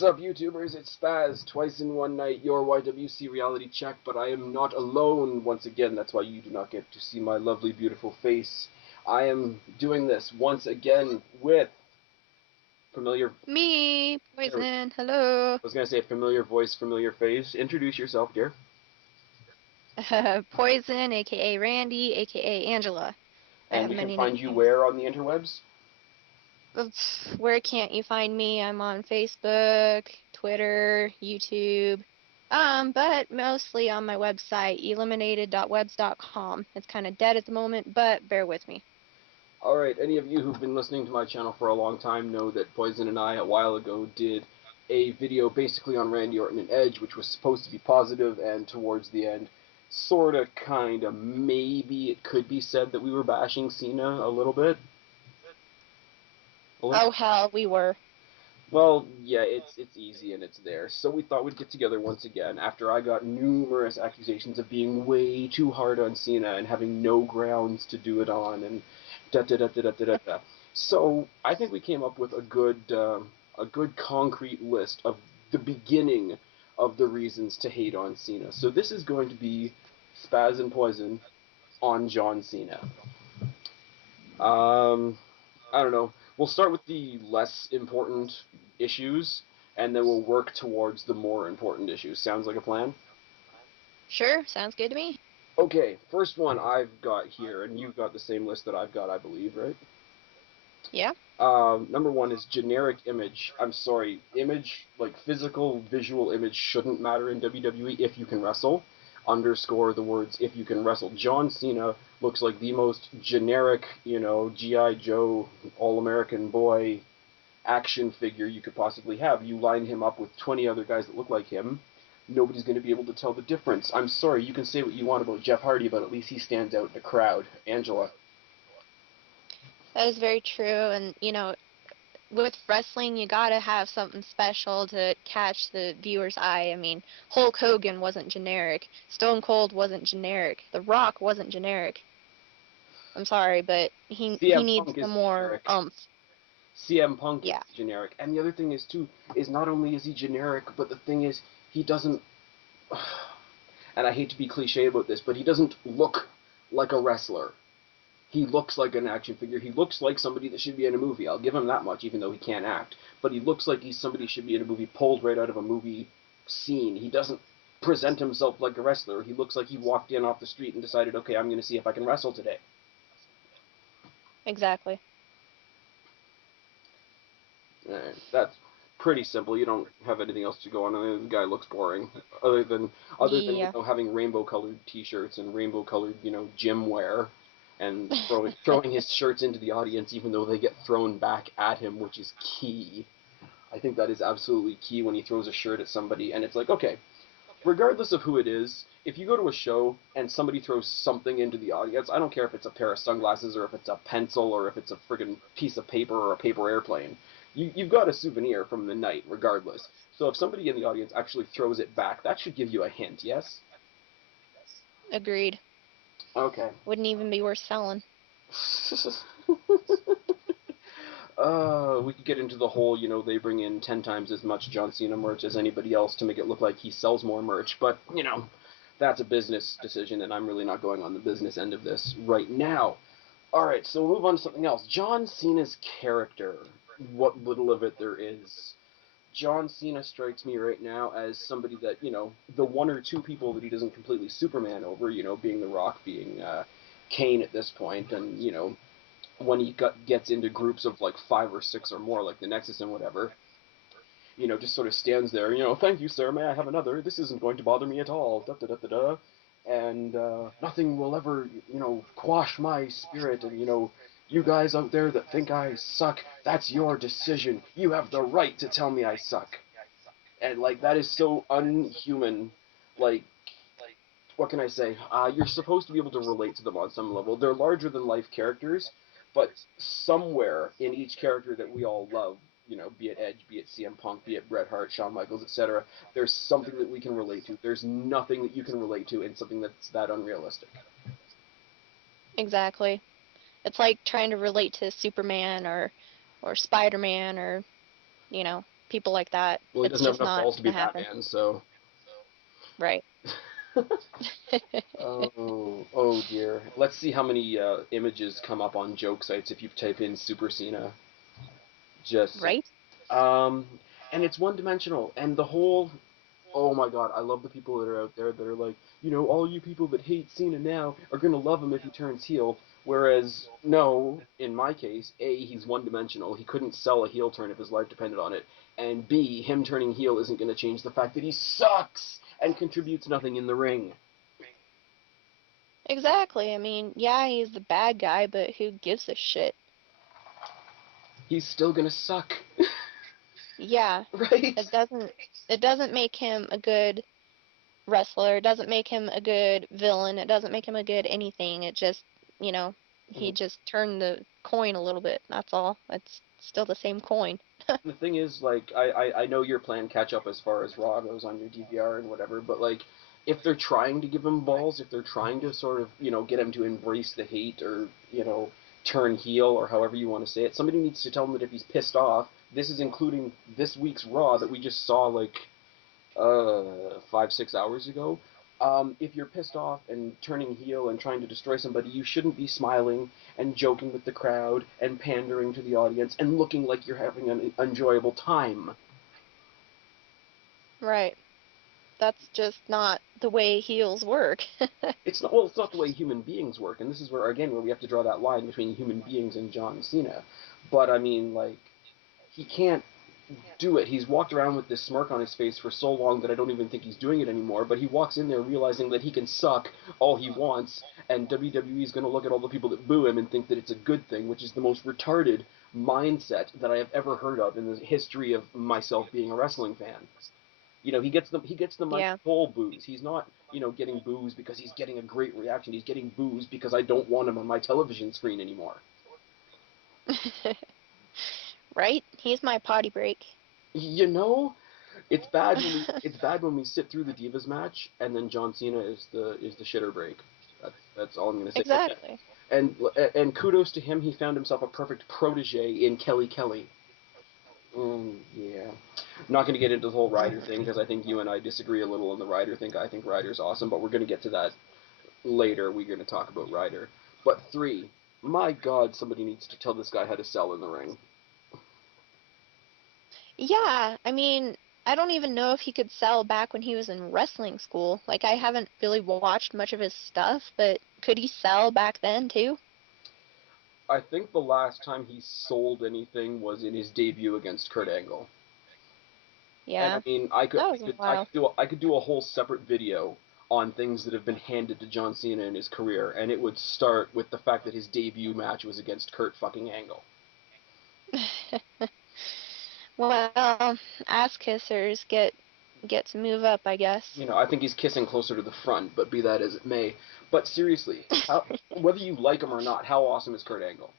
What's up, YouTubers? It's Spaz, twice in one night, your YWC reality check, but I am not alone once again. That's why you do not get to see my lovely, beautiful face. I am doing this once again with familiar. Me, I Poison, hello. was gonna say familiar voice, familiar face. Introduce yourself, dear. Poison, aka Randy, aka Angela. I And have we can many find you nicknames. where on the interwebs? Where can't you find me? I'm on Facebook, Twitter, YouTube, but mostly on my website, eliminated.webs.com. It's kind of dead at the moment, but bear with me. Alright, any of you who've been listening to my channel for a long time know that Poison and I, a while ago, did a video basically on Randy Orton and Edge, which was supposed to be positive, and towards the end, sorta, kinda, maybe it could be said that we were bashing Cena a little bit. A little. Oh hell, we were. Well, yeah, it's easy and it's there. So we thought we'd get together once again after I got numerous accusations of being way too hard on Cena and having no grounds to do it on and da da da da da da da. Da. So I think we came up with a good concrete list of the beginning of the reasons to hate on Cena. So this is going to be Spaz and Poison on John Cena. Um, I don't know. We'll start with the less important issues, and then we'll work towards the more important issues. Sounds like a plan? Sure, sounds good to me. Okay, first one I've got here, and you've got the same list that I've got, I believe, right? Yeah, Number one is generic image. I'm sorry, image, like physical, visual image, shouldn't matter in WWE if you can wrestle. Underscore the words if you can wrestle. John Cena looks like the most generic, G.I. Joe, all American boy action figure you could possibly have. You line him up with 20 other guys that look like him, nobody's going to be able to tell the difference. I'm sorry, you can say what you want about Jeff Hardy, but at least he stands out in the crowd. Angela. that is very true, and with wrestling, you gotta have something special to catch the viewer's eye. I mean, Hulk Hogan wasn't generic. Stone Cold wasn't generic. The Rock wasn't generic. I'm sorry, but he CM needs Punk some is more generic. oomph. CM Punk is Yeah, generic. And the other thing is, too, is not only is he generic, but the thing is, he doesn't. And I hate to be cliche about this, but he doesn't look like a wrestler. He looks like an action figure. He looks like somebody that should be in a movie. I'll give him that much, even though he can't act. But he looks like he's somebody who should be in a movie, pulled right out of a movie scene. He doesn't present himself like a wrestler. He looks like he walked in off the street and decided, okay, I'm going to see if I can wrestle today. exactly. That's pretty simple. You don't have anything else to go on. I mean, the guy looks boring, other than Yeah, having rainbow colored T-shirts and rainbow colored gym wear, and throwing his shirts into the audience, even though they get thrown back at him, which is key. I think that is absolutely key when he throws a shirt at somebody, and it's like, okay, regardless of who it is, if you go to a show and somebody throws something into the audience, I don't care if it's a pair of sunglasses or if it's a pencil or if it's a friggin' piece of paper or a paper airplane. You've got a souvenir from the night, regardless. So if somebody in the audience actually throws it back, that should give you a hint, yes? agreed. Okay. Wouldn't even be worth selling. We could get into the whole, they bring in 10 times as much John Cena merch as anybody else to make it look like he sells more merch, but, that's a business decision, and I'm really not going on the business end of this right now. Alright, so we'll move on to something else. John Cena's character, what little of it there is. John Cena strikes me right now as somebody that, the one or two people that he doesn't completely Superman over, being The Rock, being Kane at this point, and, when he gets into groups of like 5 or 6 or more, like the Nexus and whatever, just sort of stands there, thank you, sir, may I have another? This isn't going to bother me at all, da da da da da. And nothing will ever, quash my spirit, and, you guys out there that think I suck, that's your decision. You have the right to tell me I suck. And, like, that is so unhuman. Like, what can I say? You're supposed to be able to relate to them on some level. They're larger than life characters, but somewhere in each character that we all love, be it Edge, be it CM Punk, be it Bret Hart, Shawn Michaels, etc., there's something that we can relate to. There's nothing that you can relate to in something that's that unrealistic. Exactly. It's like trying to relate to Superman or Spider-Man or, you know. people like that. Well, he It's doesn't have just enough not balls to be gonna happen. Batman, so. Right. Oh dear. Let's see how many images come up on joke sites if you type in Super Cena. Just, Right? um, and it's one-dimensional, and the whole. Oh my God, I love the people that are out there that are like, all you people that hate Cena now are gonna love him if he turns heel. Whereas, no, in my case, A, he's one-dimensional. He couldn't sell a heel turn if his life depended on it. And B, him turning heel isn't gonna change the fact that he sucks and contributes nothing in the ring. Exactly. I mean, yeah, he's the bad guy, but who gives a shit? He's still gonna suck. Yeah. Right? It doesn't it doesn't make him a good wrestler. It doesn't make him a good villain. It doesn't make him a good anything. It just, you know, he Mhm. just turned the coin a little bit. That's all. It's still the same coin. The thing is, like, I know you're playing catch up as far as Raw goes on your DVR and whatever, but like, if they're trying to give him balls, if they're trying to sort of, get him to embrace the hate or, turn heel or however you want to say it, somebody needs to tell him that if he's pissed off, this is including this week's Raw that we just saw like 5, 6 hours ago. If you're pissed off and turning heel and trying to destroy somebody, you shouldn't be smiling and joking with the crowd and pandering to the audience and looking like you're having an enjoyable time. Right. That's just not the way heels work. It's not the way human beings work, and this is where we have to draw that line between human beings and John Cena. But I mean, like, he can't do it. He's walked around with this smirk on his face for so long that I don't even think he's doing it anymore, but he walks in there realizing that he can suck all he wants, and WWE is going to look at all the people that boo him and think that it's a good thing, which is the most retarded mindset that I have ever heard of in the history of myself being a wrestling fan. He gets the Mike Yeah. Cole boos. He's not, getting boos because he's getting a great reaction. He's getting boos because I don't want him on my television screen anymore. Right? He's my potty break. You know, it's bad when we sit through the Divas match and then John Cena is the shitter break. That's all I'm gonna say. Exactly. And kudos to him, he found himself a perfect protege in Kelly Kelly. Yeah. I'm not going to get into the whole Ryder thing because I think you and I disagree a little on the Ryder thing. I think Ryder's awesome, but we're going to get to that later. We're going to talk about Ryder. But 3, my God, somebody needs to tell this guy how to sell in the ring. Yeah, I mean, I don't even know if he could sell back when he was in wrestling school. Like, I haven't really watched much of his stuff, but could he sell back then too? I think the last time he sold anything was in his debut against Kurt Angle. And I Yeah, mean, I could, that I was a could, I while. could do, I could do a whole separate video on things that have been handed to John Cena in his career, and it would start with the fact that his debut match was against Kurt fucking Angle. Well, ass kissers get to move up, I guess. I think he's kissing closer to the front, but be that as it may. But seriously, whether you like him or not, how awesome is Kurt Angle?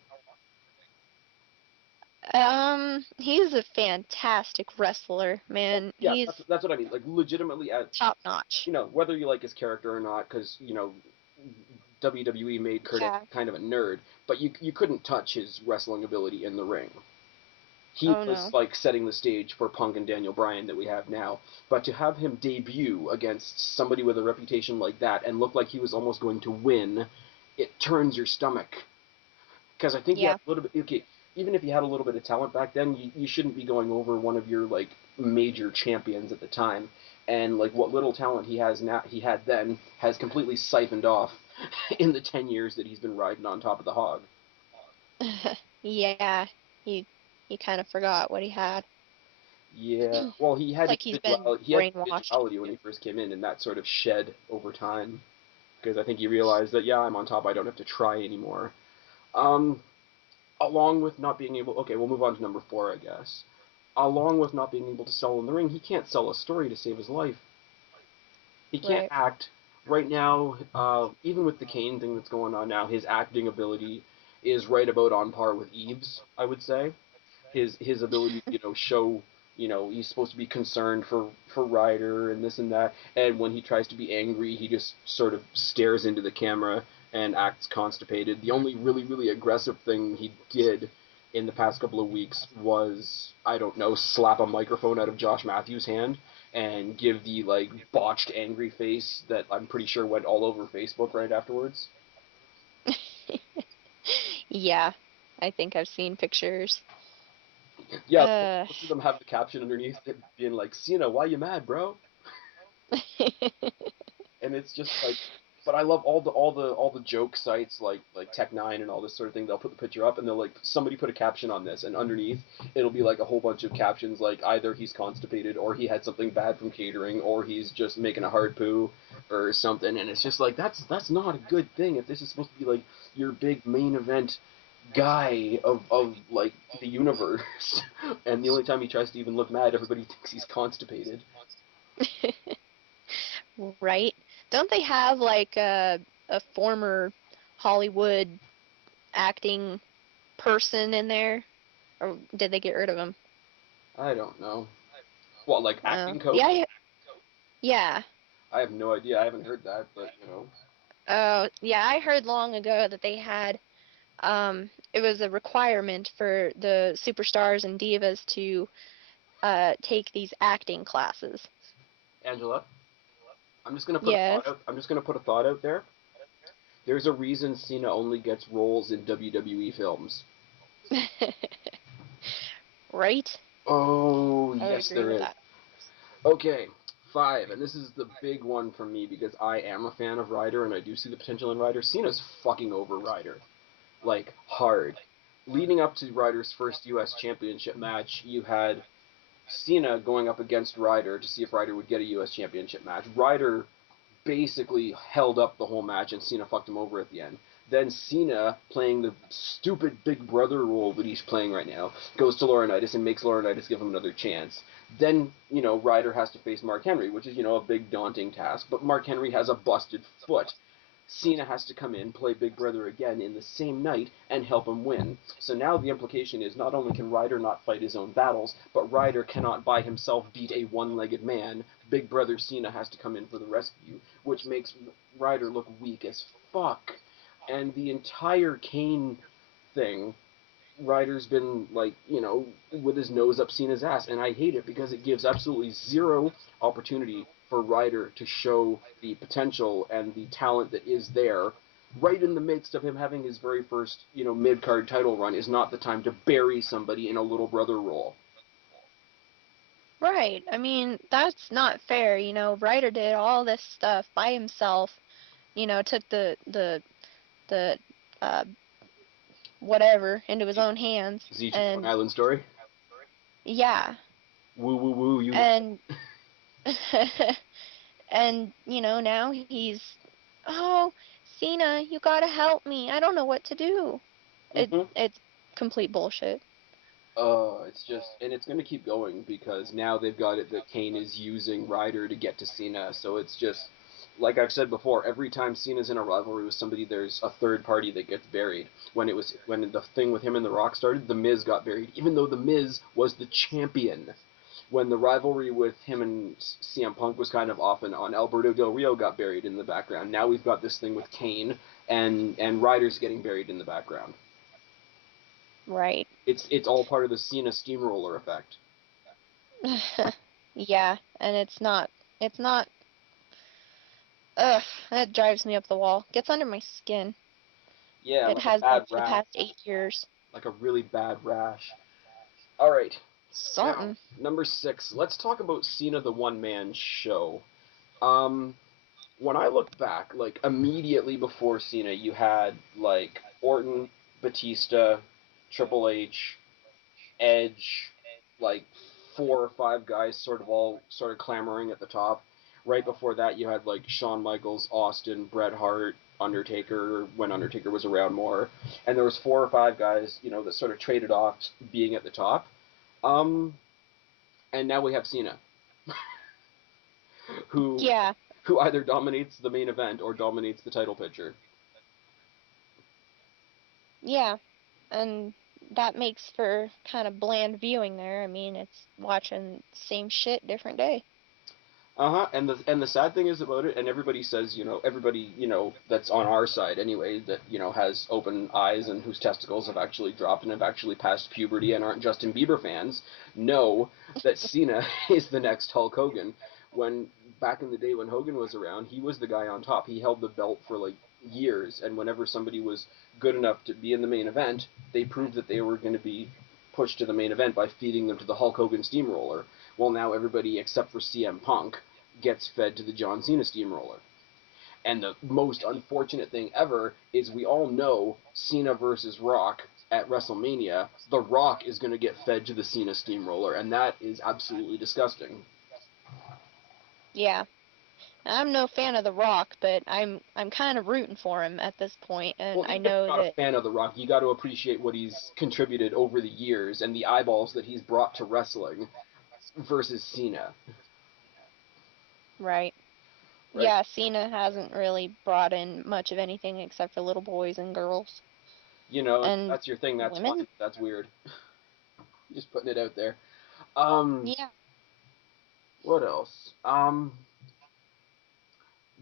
He's a fantastic wrestler, man. Yeah, He's that's what I mean. Like, legitimately, top notch. whether you like his character or not, because WWE made Kurt Angle Yeah. kind of a nerd, but you couldn't touch his wrestling ability in the ring. He Oh was no. like setting the stage for Punk and Daniel Bryan that we have now. But to have him debut against somebody with a reputation like that and look like he was almost going to win, it turns your stomach. Because I think he had Yeah. a little bit. Okay, even if he had a little bit of talent back then, you shouldn't be going over one of your like major champions at the time. And like what little talent he had then has completely siphoned off in the 10 years that he's been riding on top of the hog. Yeah. He he kind of forgot what he had. Yeah, well, It's like he's been he had brainwashed. individuality when he first came in, and that sort of shed over time because I think he realized that yeah, I'm on top. I don't have to try anymore. Um, Along with not being able, okay, we'll move on to number 4, I guess. Along with not being able to sell in the ring, he can't sell a story to save his life. He can't Right. act right now. Even with the Kane thing that's going on now, his acting ability is right about on par with Eve's, I would say. His ability, show, he's supposed to be concerned for Ryder and this and that, and when he tries to be angry, he just sort of stares into the camera and acts constipated. The only really really aggressive thing he did in the past couple of weeks was, I don't know, slap a microphone out of Josh Matthews' hand and give the like botched angry face that I'm pretty sure went all over Facebook right afterwards. Yeah, I think I've seen pictures. Yeah, Uh, most of them have the caption underneath it being like, "Cena, why you mad, bro?" And it's just like, but I love all the joke sites like Tech9 and all this sort of thing. They'll put the picture up and they'll like somebody put a caption on this, and underneath it'll be like a whole bunch of captions like either he's constipated or he had something bad from catering or he's just making a hard poo or something, and it's just like that's not a good thing if this is supposed to be like your big main event guy of like the universe, and the only time he tries to even look mad, everybody thinks he's constipated. right? Don't they have like a former Hollywood acting person in there, or did they get rid of him? I don't know. What, like Oh, acting coach? yeah, yeah. I have no idea. I haven't heard that, but you know. Oh, yeah. I heard long ago that they had it was a requirement for the superstars and divas to take these acting classes. Angela, I'm just gonna put a Yes. thought out. I'm just gonna put a thought out there. There's a reason Cena only gets roles in WWE films. Right? Oh, I would yes, agree there with is. that. Okay, five, and this is the big one for me because I am a fan of Ryder and I do see the potential in Ryder. Cena's fucking over Ryder, like hard. Leading up to Ryder's first U.S. Championship match, you had Cena going up against Ryder to see if Ryder would get a U.S. Championship match. Ryder basically held up the whole match, and Cena fucked him over at the end. Then Cena, playing the stupid Big Brother role that he's playing right now, goes to Laurinaitis and makes Laurinaitis give him another chance. Then, Ryder has to face Mark Henry, which is, a big daunting task, but Mark Henry has a busted foot. Cena has to come in, play Big Brother again in the same night, and help him win. So now the implication is not only can Ryder not fight his own battles, but Ryder cannot by himself beat a one-legged man. Big Brother Cena has to come in for the rescue, which makes Ryder look weak as fuck. And the entire Kane thing, Ryder's been like, with his nose up Cena's ass, and I hate it because it gives absolutely zero opportunity for Ryder to show the potential and the talent that is there. Right in the midst of him having his very first, mid card title run is not the time to bury somebody in a little brother role. Right. I mean, that's not fair. Ryder did all this stuff by himself. Took the uh whatever into his own hands, ZG Long and Island Story. yeah, Woo woo woo, you know. and and now he's, oh, Cena, you gotta help me. I don't know what to do. Mm-hmm. It's complete bullshit. It's just, and it's going to keep going because now they've got it that Kane is using Ryder to get to Cena. So it's just, like I've said before, every time Cena's in a rivalry with somebody, there's a third party that gets buried. When the thing with him and The Rock started, The Miz got buried, even though The Miz was the champion. When the rivalry with him and CM Punk was kind of off and on, Alberto Del Rio got buried in the background. Now we've got this thing with Kane and Ryder's getting buried in the background. Right. It's all part of the Cena steamroller effect. Yeah, and it's not, ugh, that drives me up the wall. Gets under my skin. Yeah, It like a has been bad for the rash, past 8 years. like a really bad rash. All right, now Something. number six. Let's talk about Cena the One Man Show. Um, when I look back, like immediately before Cena, you had like Orton, Batista, Triple H, Edge, like four or five guys sort of all sort of clamoring at the top. Right before that, you had like Shawn Michaels, Austin, Bret Hart, Undertaker when Undertaker was around more, and there was four or five guys, that sort of traded off being at the top. Um, and now we have Cena, who Yeah, who either dominates the main event or dominates the title picture. yeah, and that makes for kind of bland viewing there. I mean, it's watching same shit, different day. And the sad thing is about it, and everybody says, everybody, that's on our side anyway, that, has open eyes and whose testicles have actually dropped and have actually passed puberty and aren't Justin Bieber fans, know that Cena is the next Hulk Hogan. When back in the day when Hogan was around, he was the guy on top. He held the belt for like years, and whenever somebody was good enough to be in the main event, they proved that they were going to be pushed to the main event by feeding them to the Hulk Hogan steamroller. Well, now everybody except for CM Punk gets fed to the John Cena steamroller. And the most unfortunate thing ever is we all know Cena versus Rock at WrestleMania. The Rock is going to get fed to the Cena steamroller, and that is absolutely disgusting. Yeah. I'm no fan of The Rock, but I'm kind of rooting for him at this point, and Well, I even if know you're not a that. fan of The Rock, you got to appreciate what he's contributed over the years and the eyeballs that he's brought to wrestling versus Cena, Right. right? Yeah, Cena hasn't really brought in much of anything except for little boys and girls and That's your thing. That's women. fine. That's weird. Just putting it out there. Um, Yeah. what else?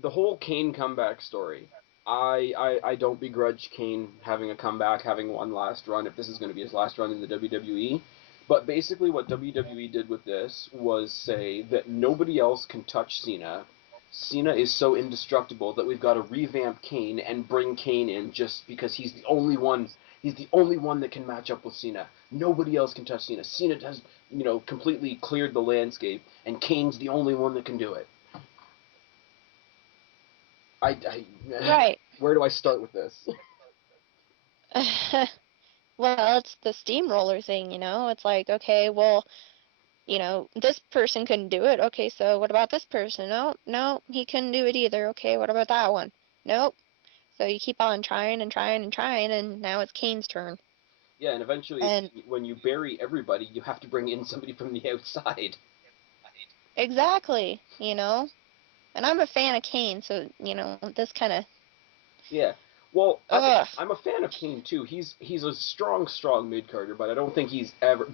The whole Kane comeback story. I don't begrudge Kane having a comeback, having one last run, if this is going to be his last run in the WWE. But basically, what WWE did with this was say that nobody else can touch Cena. Cena is so indestructible that we've got to revamp Kane and bring Kane in just because he's the only one. He's the only one that can match up with Cena. Nobody else can touch Cena. Cena has, completely cleared the landscape, and Kane's the only one that can do it. Right. Where do I start with this? Well, it's the steamroller thing, It's like, okay, well, this person couldn't do it. Okay, so what about this person? No, no, he couldn't do it either. Okay, what about that one? Nope. So you keep on trying and trying and trying, and now it's Kane's turn. Yeah, and eventually, And when you bury everybody, you have to bring in somebody from the outside. exactly. And I'm a fan of Kane, so, this kind of, Yeah. Well, ugh. I'm a fan of Kane too. He's a strong mid carder, but I don't think he's ever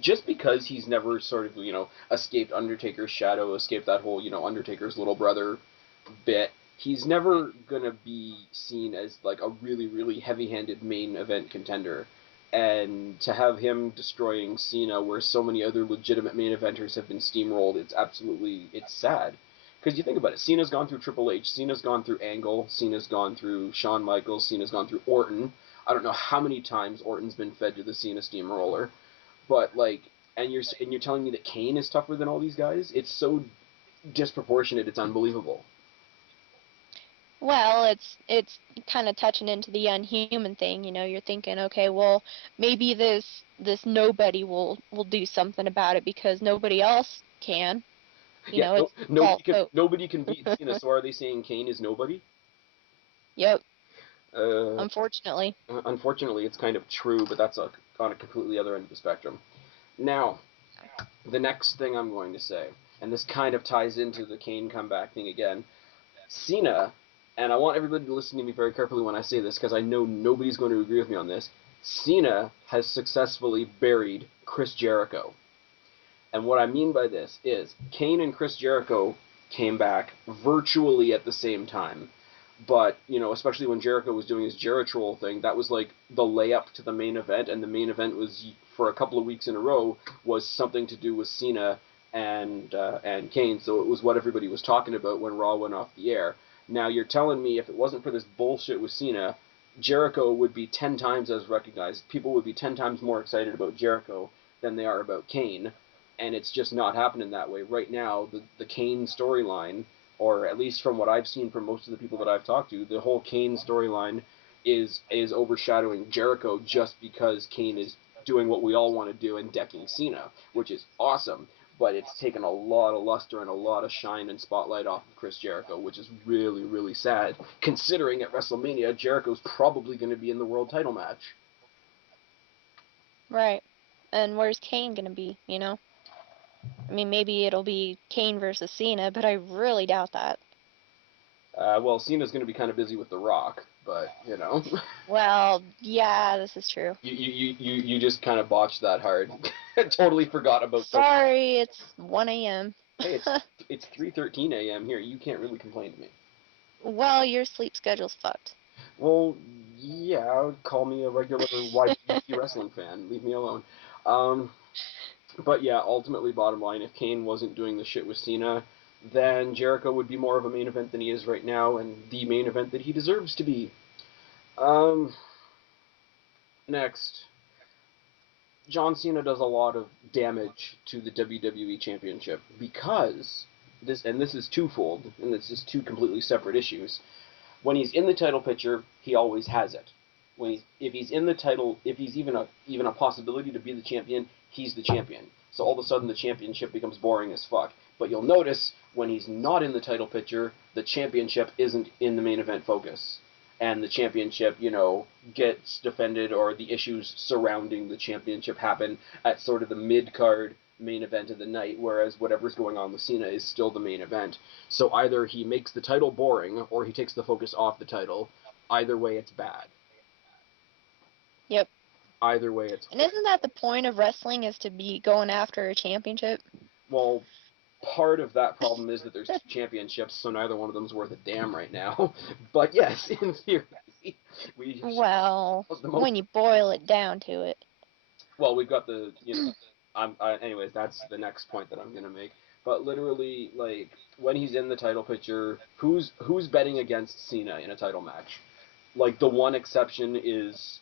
just because he's never sort of escaped Undertaker's shadow, escaped that whole Undertaker's little brother bit. He's never gonna be seen as like a really heavy handed main event contender. And to have him destroying Cena, where so many other legitimate main eventers have been steamrolled, it's sad. Because you think about it, Cena's gone through Triple H, Cena's gone through Angle, Cena's gone through Shawn Michaels, Cena's gone through Orton. I don't know how many times Orton's been fed to the Cena steamroller, but like, and you're telling me that Kane is tougher than all these guys? It's so disproportionate, it's unbelievable. Well, it's kind of touching into the unhuman thing, You're thinking, okay, well, maybe this nobody will do something about it because nobody else can. Yeah, no, It's Hulk Hogan. nobody can beat Cena. So are they saying Kane is nobody? Yep, Uh, unfortunately. Unfortunately, it's kind of true, but that's on a completely other end of the spectrum. Now, the next thing I'm going to say, and this kind of ties into the Kane comeback thing again. Cena, and I want everybody to listen to me very carefully when I say this because I know nobody's going to agree with me on this. Cena has successfully buried Chris Jericho. And what I mean by this is Kane and Chris Jericho came back virtually at the same time. But, especially when Jericho was doing his Jeritrol thing, that was like the layup to the main event, and the main event was, for a couple of weeks in a row, was something to do with Cena and Kane, so it was what everybody was talking about when Raw went off the air. Now, you're telling me if it wasn't for this bullshit with Cena, Jericho would be 10 times as recognized. People would be 10 times more excited about Jericho than they are about Kane, and it's just not happening that way. Right now, the Kane storyline, or at least from what I've seen from most of the people that I've talked to, the whole Kane storyline is overshadowing Jericho just because Kane is doing what we all want to do and decking Cena, which is awesome. But it's taken a lot of luster and a lot of shine and spotlight off of Chris Jericho, which is really sad. Considering at WrestleMania, Jericho's probably going to be in the world title match. Right. And where's Kane gonna be? I mean, maybe it'll be Kane versus Cena, but I really doubt that. Well, Cena's going to be kind of busy with The Rock, but Well, yeah, this is true. you just kind of botched that hard. Totally forgot about the. Sorry, it's 1 a.m. Hey, it's 3:13 a.m. here. You can't really complain to me. Well, your sleep schedule's fucked. Well, yeah, call me a regular YWC wrestling fan. Leave me alone. Um, but yeah, ultimately, bottom line, if Kane wasn't doing the shit with Cena, then Jericho would be more of a main event than he is right now, and the main event that he deserves to be. Um, Next, John Cena does a lot of damage to the WWE Championship because this is twofold, and this is two completely separate issues. When he's in the title picture, he always has it. If he's in the title, if he's even a possibility to be the champion, he's the champion. So all of a sudden the championship becomes boring as fuck. But you'll notice when he's not in the title picture, the championship isn't in the main event focus. And the championship, gets defended, or the issues surrounding the championship happen at sort of the mid-card main event of the night, whereas whatever's going on with Cena is still the main event. So either he makes the title boring, or he takes the focus off the title. Either way, it's bad. Yep. Either way, it's And isn't that the point of wrestling, is to be going after a championship? well. Part of that problem is that there's two championships, so neither one of them's worth a damn right now. But yes, in theory, we Well, the most. when you boil it down to it. Well, we've got anyways, that's the next point that I'm gonna make. But literally, like when he's in the title picture, who's betting against Cena in a title match? Like the one exception is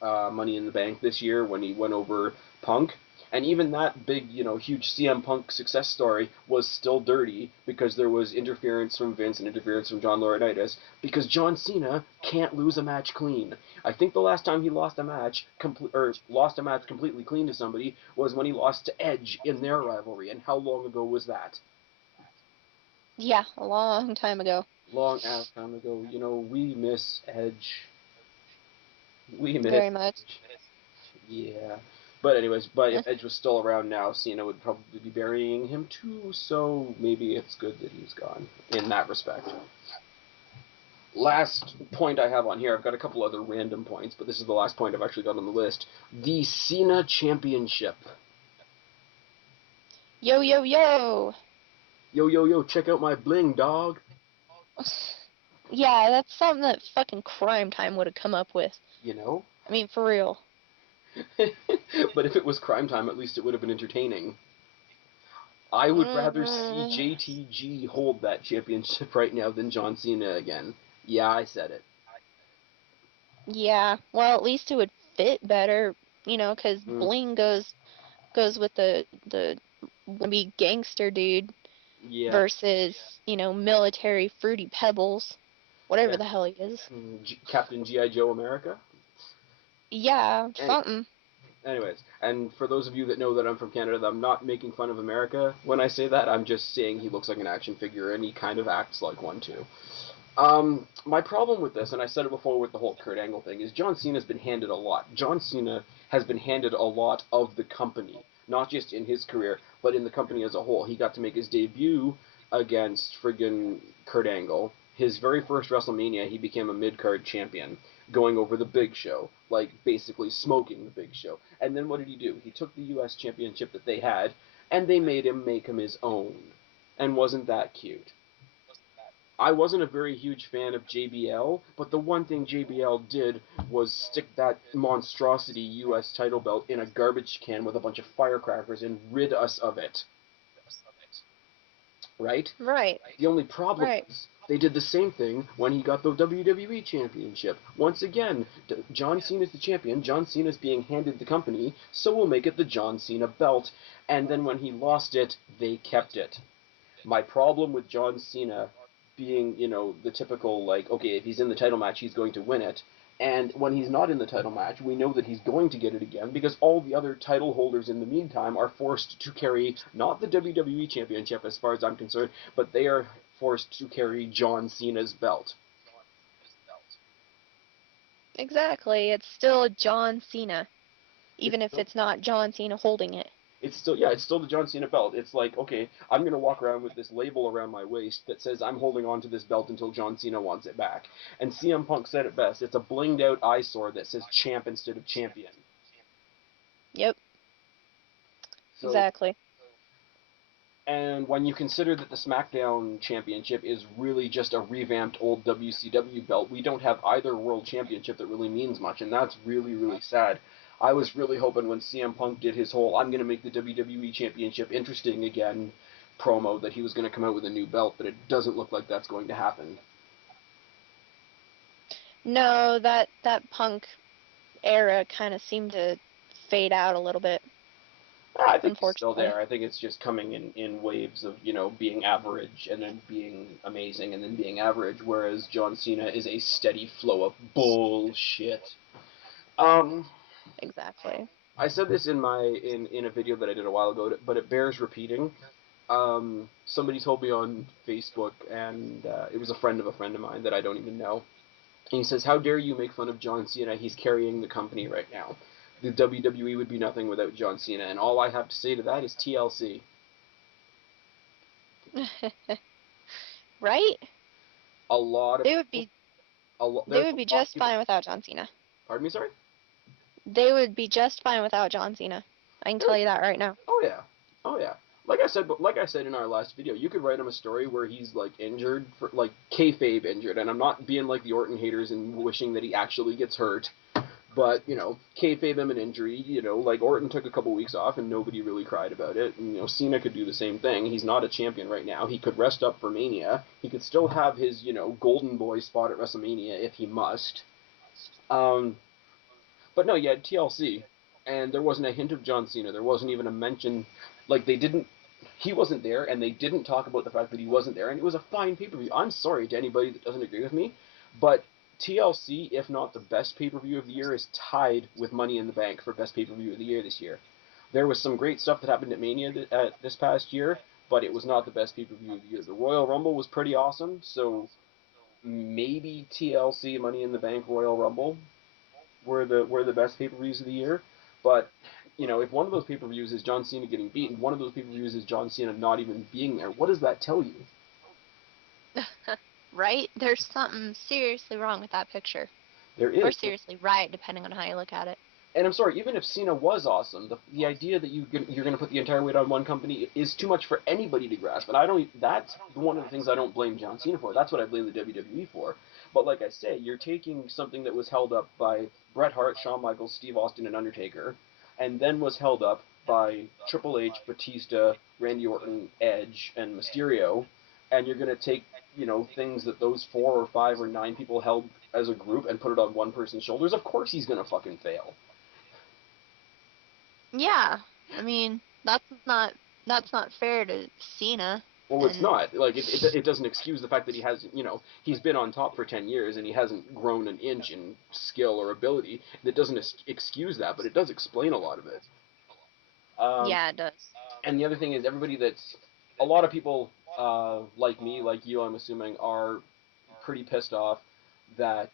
Money in the Bank this year when he went over Punk, and even that big huge CM Punk success story was still dirty because there was interference from Vince and interference from John Laurinaitis because John Cena can't lose a match clean. I think the last time he lost a match completely clean to somebody was when he lost to Edge in their rivalry, and how long ago was that? Yeah, a long time ago. Long ass time ago. We miss Edge. We miss Very much. Edge. Yeah. But anyways, if Edge was still around now, Cena would probably be burying him too, so maybe it's good that he's gone in that respect. Last point I have on here, I've got a couple other random points, but this is the last point I've actually got on the list. The Cena Championship. Yo, yo, yo! Yo, yo, yo, check out my bling, dog. Yeah, that's something that fucking Crime Time would have come up with. You know? I mean, for real. But if it was Crime Time, at least it would have been entertaining. I would rather see JTG hold that championship right now than John Cena again. Yeah, I said it. Yeah, well, at least it would fit better, because Mm, bling goes with the wannabe gangster dude yeah. versus, military fruity pebbles, whatever Yeah. the hell he is. Captain G.I. Joe America. Yeah, Any- something. Anyways, and for those of you that know that I'm from Canada, I'm not making fun of America when I say that. I'm just saying he looks like an action figure, and he kind of acts like one too. My problem with this, and I said it before with the whole Kurt Angle thing, is John Cena's been handed a lot. John Cena has been handed a lot of the company, not just in his career, but in the company as a whole. He got to make his debut against friggin' Kurt Angle. His very first WrestleMania, he became a mid-card champion, going over the Big Show, like basically smoking the Big Show. And then what did he do? He took the U.S. championship that they had, and they made him make him his own. And wasn't that cute? I wasn't a very huge fan of JBL, but the one thing JBL did was stick that monstrosity U.S. title belt in a garbage can with a bunch of firecrackers and rid us of it. Right? Right, The only problem right. is they did the same thing when he got the WWE Championship. Once again, John Cena's the champion. John Cena's being handed the company, so we'll make it the John Cena belt. And then when he lost it, they kept it. My problem with John Cena being, the typical, like, okay, if he's in the title match, he's going to win it. And when he's not in the title match, we know that he's going to get it again because all the other title holders in the meantime are forced to carry not the WWE Championship as far as I'm concerned, but they are forced to carry John Cena's belt. Exactly. It's still John Cena, It's even if still, it's not John Cena holding it. it's still the John Cena belt. It's like, okay, I'm gonna walk around with this label around my waist that says I'm holding on to this belt until John Cena wants it back. And CM Punk said it best. It's a blinged out eyesore that says champ instead of champion. Yep, So exactly. And when you consider that the SmackDown Championship is really just a revamped old WCW belt, we don't have either World Championship that really means much, and that's really, really sad. I was really hoping when CM Punk did his whole "I'm going to make the WWE Championship interesting again" promo that he was going to come out with a new belt, but it doesn't look like that's going to happen. No, that Punk era kind of seemed to fade out a little bit, I think it's still unfortunately. there. I think it's just coming in waves of, being average and then being amazing and then being average, whereas John Cena is a steady flow of bullshit. Um, Exactly. I said this in a video that I did a while ago, but it bears repeating. Somebody told me on Facebook, and it was a friend of mine that I don't even know. And he says, "How dare you make fun of John Cena? He's carrying the company right now. The WWE would be nothing without John Cena." And all I have to say to that is TLC. Right? A lot of They would people, be they there's would be a lot of just people. fine without John Cena. Pardon me, sorry. They would be just fine without John Cena. I can tell you that right now. Oh yeah, oh yeah. Like I said in our last video, you could write him a story where he's like injured for like kayfabe injured, and I'm not being like the Orton haters and wishing that he actually gets hurt, but kayfabe him an injury. Like Orton took a couple weeks off and nobody really cried about it. And Cena could do the same thing. He's not a champion right now. He could rest up for Mania. He could still have his Golden Boy spot at WrestleMania if he must. Um, but no, you had TLC, and there wasn't a hint of John Cena. There wasn't even a mention. Like they didn't. He wasn't there, and they didn't talk about the fact that he wasn't there. And it was a fine pay per view. I'm sorry to anybody that doesn't agree with me, but TLC, if not the best pay per view of the year, is tied with Money in the Bank for best pay per view of the year this year. There was some great stuff that happened at Mania this past year, but it was not the best pay per view of the year. The Royal Rumble was pretty awesome, so maybe TLC, Money in the Bank, Royal Rumble were the best pay per views of the year. But if one of those pay per views is John Cena getting beaten, one of those pay per views is John Cena not even being there, what does that tell you? Right? There's something seriously wrong with that picture. There Or is. seriously right, depending on how you look at it. And I'm sorry, even if Cena was awesome, the idea that you're going to put the entire weight on one company is too much for anybody to grasp. And I don't. That's one of the things I don't blame John Cena for. That's what I blame the WWE for. But like I say, you're taking something that was held up by Bret Hart, Shawn Michaels, Steve Austin, and Undertaker, and then was held up by Triple H, Batista, Randy Orton, Edge, and Mysterio, and you're going to take things that those 4 or 5 or 9 people held as a group and put it on one person's shoulders. Of course he's going to fucking fail. Yeah. I mean, that's not fair to Cena. Well, it's And not. Like, it doesn't excuse the fact that he's been on top for 10 years and he hasn't grown an inch in skill or ability. That doesn't excuse that, but it does explain a lot of it. Um, yeah, it does. and the other thing is, a lot of people, like me, like you, I'm assuming, are pretty pissed off that,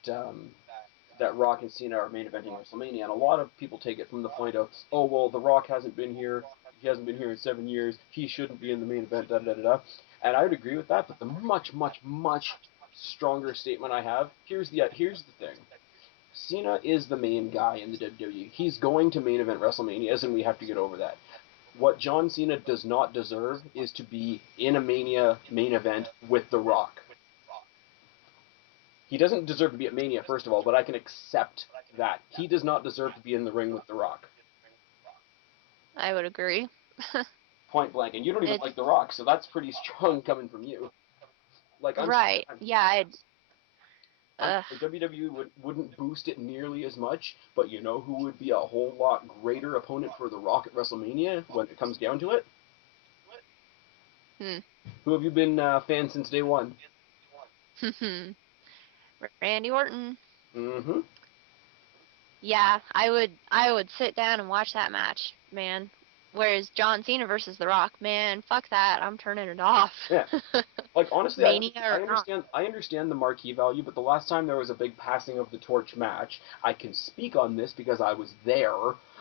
that Rock and Cena are main eventing WrestleMania, and a lot of people take it from the point of, oh well, The Rock hasn't been here, he hasn't been here in 7 years, he shouldn't be in the main event, da da da da. And I would agree with that, but the much, much, much stronger statement I have here's the thing. Cena is the main guy in the WWE. He's going to main event WrestleManias, and we have to get over that. What John Cena does not deserve is to be in a Mania main event with The Rock. He doesn't deserve to be at Mania, first of all, but I can accept that. He does not deserve to be in the ring with The Rock. I would agree. Point blank. And you don't even It's like The Rock, so that's pretty strong coming from you. Like, I'm sorry. right. Yeah, I'm ugh. sorry. WWE wouldn't boost it nearly as much, but you know who would be a whole lot greater opponent for The Rock at WrestleMania when it comes down to it? Hmm. Who have you been fans since day one? Randy Orton. Mm-hmm. Yeah, I would sit down and watch that match, man. Whereas John Cena versus The Rock, man, fuck that. I'm turning it off. Yeah. Like honestly, Mania I or not. understand. I understand the marquee value, but the last time there was a big passing of the torch match, I can speak on this because I was there.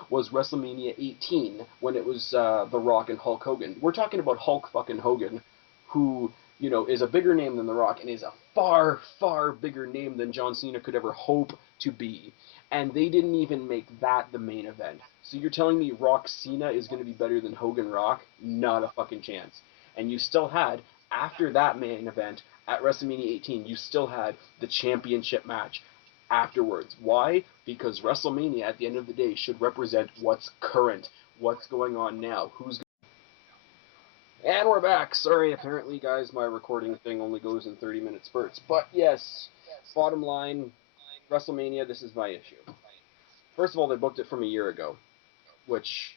Was WrestleMania 18 when it was The Rock and Hulk Hogan. We're talking about Hulk fucking Hogan, who is a bigger name than The Rock and is a far far bigger name than John Cena could ever hope to be. And they didn't even make that the main event. So you're telling me Rock Cena is going to be better than Hogan Rock? Not a fucking chance. And you still had, after that main event, at WrestleMania 18, you still had the championship match afterwards. Why? Because WrestleMania, at the end of the day, should represent what's current, what's going on now, who's. And we're back. Sorry, apparently, guys, my recording thing only goes in 30-minute spurts. But yes, bottom line, WrestleMania, this is my issue. First of all, they booked it from a year ago, which,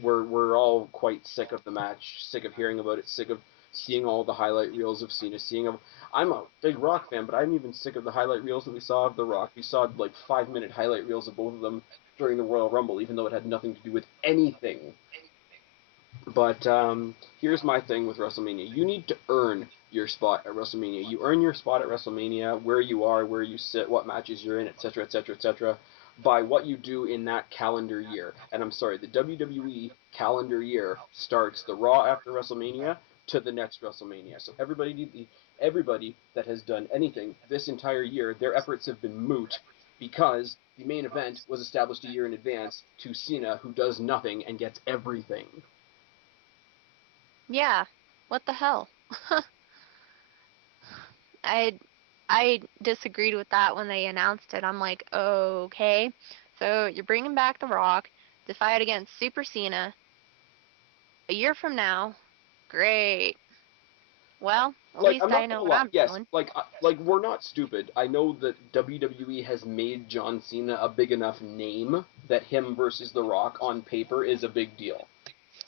we're all quite sick of the match, sick of hearing about it, sick of seeing all the highlight reels of Cena, I'm a big Rock fan, but I'm even sick of the highlight reels that we saw of The Rock. We saw, 5-minute highlight reels of both of them during the Royal Rumble, even though it had nothing to do with anything. But here's my thing with WrestleMania. You need to earn your spot at WrestleMania. You earn your spot at WrestleMania, where you are, where you sit, what matches you're in, etc., etc., etc., by what you do in that calendar year. And I'm sorry, the WWE calendar year starts the Raw after WrestleMania to the next WrestleMania. So everybody that has done anything this entire year, their efforts have been moot because the main event was established a year in advance to Cena, who does nothing and gets everything. Yeah, what the hell? I disagreed with that when they announced it. I'm like, okay, so you're bringing back The Rock to fight against Super Cena a year from now. Great. Well, at least I know what I'm doing. Like we're not stupid. I know that WWE has made John Cena a big enough name that him versus The Rock on paper is a big deal.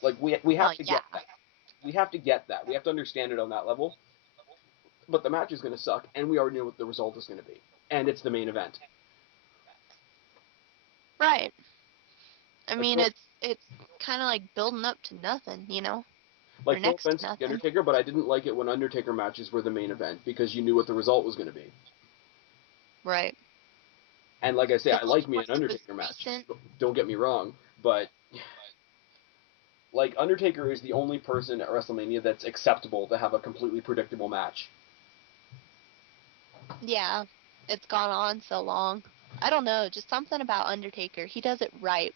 Like we have to get that. We have to get that. We have to understand it on that level. But the match is going to suck, and we already know what the result is going to be, and it's the main event. Right. I mean, it's kind of like building up to nothing, or Like, no next offense to to nothing. Undertaker, but I didn't like it when Undertaker matches were the main event because you knew what the result was going to be. Right. And like I say, I like me When an it was Undertaker match. recent. Don't get me wrong, but like Undertaker is the only person at WrestleMania that's acceptable to have a completely predictable match. Yeah, it's gone on so long. I don't know, just something about Undertaker. He does it right.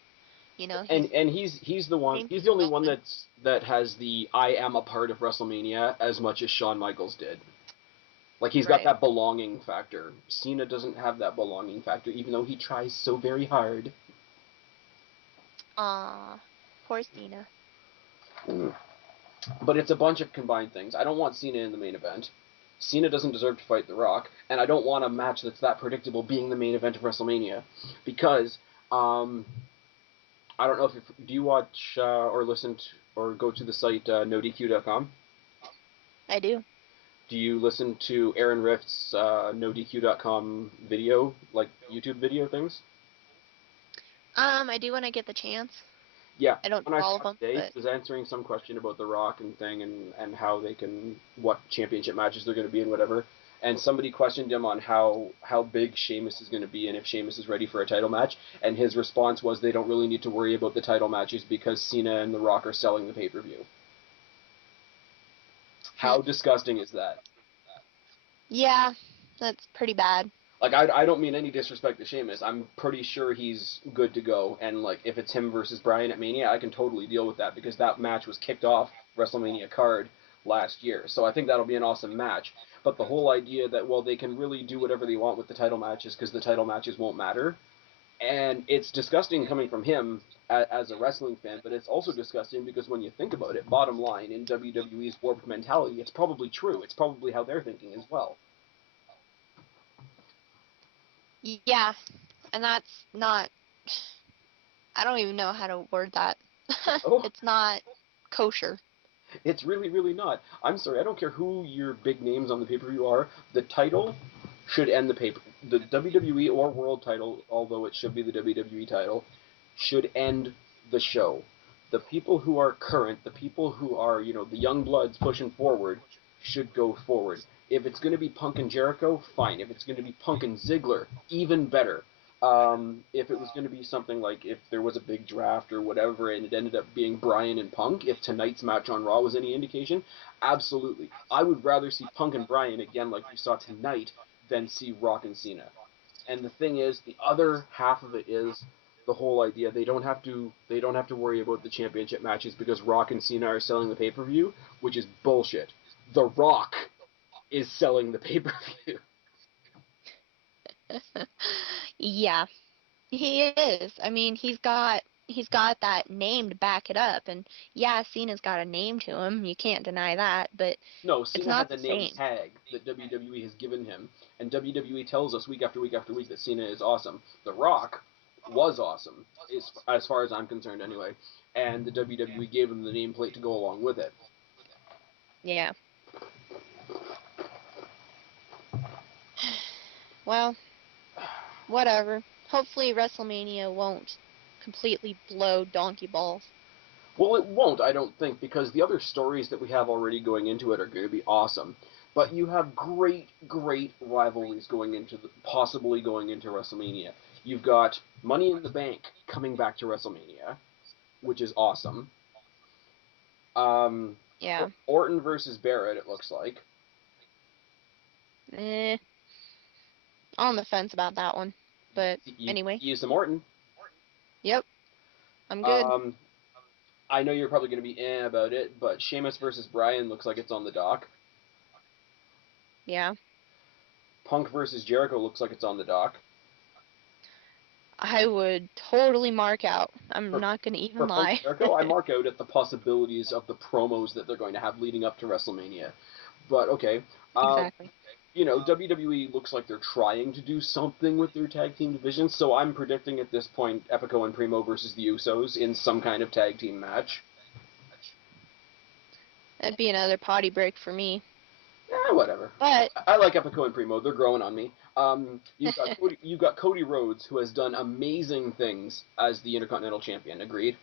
He's And he's the one. same He's the only people. one that has the I am a part of WrestleMania as much as Shawn Michaels did. Like he's got Right. that belonging factor. Cena doesn't have that belonging factor, even though he tries so very hard. Aw, poor Cena. Mm. But it's a bunch of combined things. I don't want Cena in the main event. Cena doesn't deserve to fight The Rock, and I don't want a match that's that predictable being the main event of WrestleMania, because I don't know if do you watch or listen to, or go to the site NoDQ.com? I do. Do you listen to Aaron Rift's NoDQ.com video, like YouTube video things? I do when I get the chance. Yeah, I don't when do I all saw of them, today, but he was answering some question about The Rock and thing and how they can, what championship matches they're going to be in, whatever. And somebody questioned him on how big Sheamus is going to be and if Sheamus is ready for a title match. And his response was they don't really need to worry about the title matches because Cena and The Rock are selling the pay-per-view. How disgusting is that? yeah, that's pretty bad. Like, I don't mean any disrespect to Sheamus. I'm pretty sure he's good to go. And, like, if it's him versus Bryan at Mania, I can totally deal with that because that match was kicked off WrestleMania card last year. So I think that'll be an awesome match. But the whole idea that, well, they can really do whatever they want with the title matches because the title matches won't matter. And it's disgusting coming from him as a wrestling fan, but it's also disgusting because when you think about it, bottom line, in WWE's warped mentality, it's probably true. It's probably how they're thinking as well. Yeah, and that's not. I don't even know how to word that. Oh, It's not kosher. it's really, really not. I'm sorry, I don't care who your big names on the pay-per-view are. The title should end the paper. The WWE or World title, although it should be the WWE title, should end the show. The people who are current, the people who are, the young bloods pushing forward, should go forward. If it's going to be Punk and Jericho, fine. If it's going to be Punk and Ziggler, even better. If it was going to be something like if there was a big draft or whatever and it ended up being Bryan and Punk, if tonight's match on Raw was any indication, absolutely. I would rather see Punk and Bryan again like we saw tonight than see Rock and Cena. And the thing is, the other half of it is, the whole idea they don't have to worry about the championship matches because Rock and Cena are selling the pay-per-view, which is bullshit. The Rock is selling the pay-per-view. Yeah, he is. I mean, he's got that name to back it up, and yeah, Cena's got a name to him. You can't deny that, but No, it's Cena not has the a name same. tag that WWE has given him, and WWE tells us week after week after week that Cena is awesome. The Rock was awesome, as far as I'm concerned anyway, and the WWE gave him the nameplate to go along with it. Yeah. Well, whatever. Hopefully WrestleMania won't completely blow donkey balls. Well, it won't, I don't think, because the other stories that we have already going into it are going to be awesome. But you have great, great rivalries possibly going into WrestleMania. You've got Money in the Bank coming back to WrestleMania, which is awesome. Yeah. Orton versus Barrett, it looks like. Eh, on the fence about that one. But You anyway. use some Orton. Yep. I'm good. Um, I know you're probably going to be about it, but Sheamus versus Bryan looks like it's on the dock. Yeah. Punk versus Jericho looks like it's on the dock. I would totally mark out. I'm For, not gonna even for Punk lie. Jericho, I mark out at the possibilities of the promos that they're going to have leading up to WrestleMania. But okay, uh, Exactly. WWE looks like they're trying to do something with their tag team division, so I'm predicting at this point Epico and Primo versus the Usos in some kind of tag team match. That'd be another potty break for me. Whatever. But I like Epico and Primo. They're growing on me. You've got Cody Rhodes, who has done amazing things as the Intercontinental Champion. Agreed.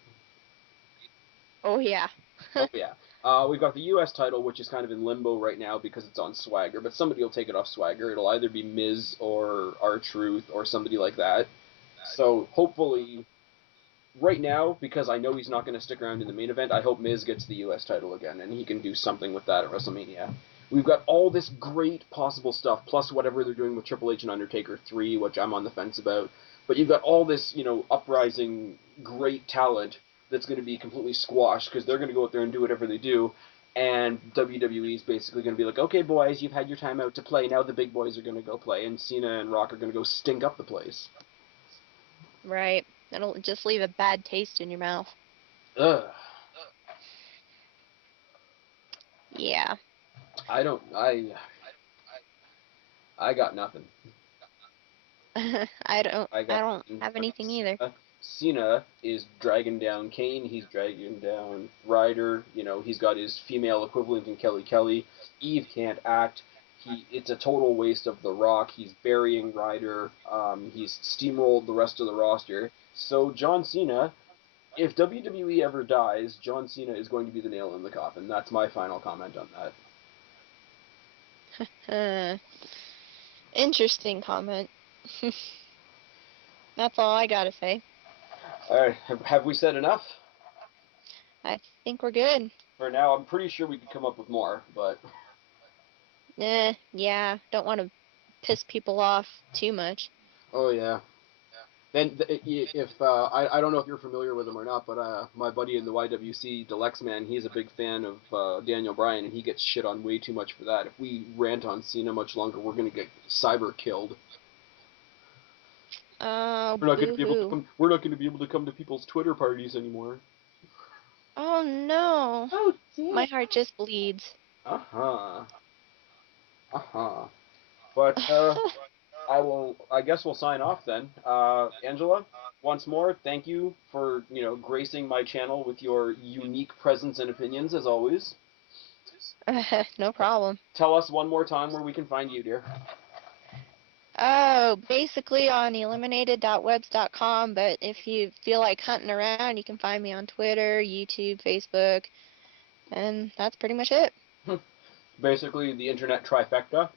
oh yeah. Oh yeah. We've got the U.S. title, which is kind of in limbo right now because it's on Swagger, but somebody will take it off Swagger. It'll either be Miz or R-Truth or somebody like that. So hopefully, right now, because I know he's not going to stick around in the main event, I hope Miz gets the U.S. title again, and he can do something with that at WrestleMania. We've got all this great possible stuff, plus whatever they're doing with Triple H and Undertaker 3, which I'm on the fence about. But you've got all this, uprising great talent that's going to be completely squashed because they're going to go out there and do whatever they do. And WWE is basically going to be like, okay, boys, you've had your time out to play. Now the big boys are going to go play, and Cena and Rock are going to go stink up the place. Right. That'll just leave a bad taste in your mouth. Ugh. Yeah. I don't. I got nothing. I don't I I got don't have anything either. Cena is dragging down Kane. He's dragging down Ryder. He's got his female equivalent in Kelly Kelly. Eve can't act. It's a total waste of The Rock. He's burying Ryder. He's steamrolled the rest of the roster. So John Cena, if WWE ever dies, John Cena is going to be the nail in the coffin. That's my final comment on that. Uh, interesting comment. That's all I gotta say. All right, have we said enough? I think we're good. For now, I'm pretty sure we could come up with more, but Yeah. Don't want to piss people off too much. oh yeah. Then if I don't know if you're familiar with him or not, but my buddy in the YWC, Deluxe Man, he's a big fan of Daniel Bryan, and he gets shit on way too much for that. If we rant on Cena much longer, we're gonna get cyber killed. Oh, We're not gonna be able to boo-hoo. come. We're not gonna be able to come to people's Twitter parties anymore. Oh no. Oh My dear. heart just bleeds. Uh huh. Uh huh. But I guess we'll sign off then. Angela, once more, thank you for gracing my channel with your unique presence and opinions as always. No problem. Tell us one more time where we can find you, dear. Oh, basically on eliminated.webs.com, but if you feel like hunting around, you can find me on Twitter, YouTube, Facebook, and that's pretty much it. Basically, the internet trifecta.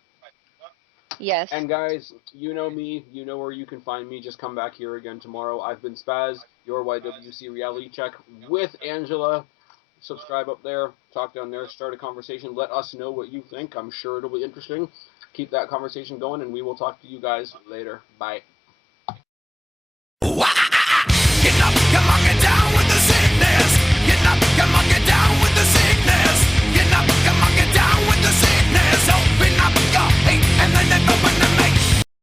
Yes. And guys, you know me, you know where you can find me. Just come back here again tomorrow. I've been Spaz, your YWC Reality Check with Angela. Subscribe up there, talk down there, start a conversation. Let us know what you think. I'm sure it'll be interesting. Keep that conversation going, and we will talk to you guys later. Bye.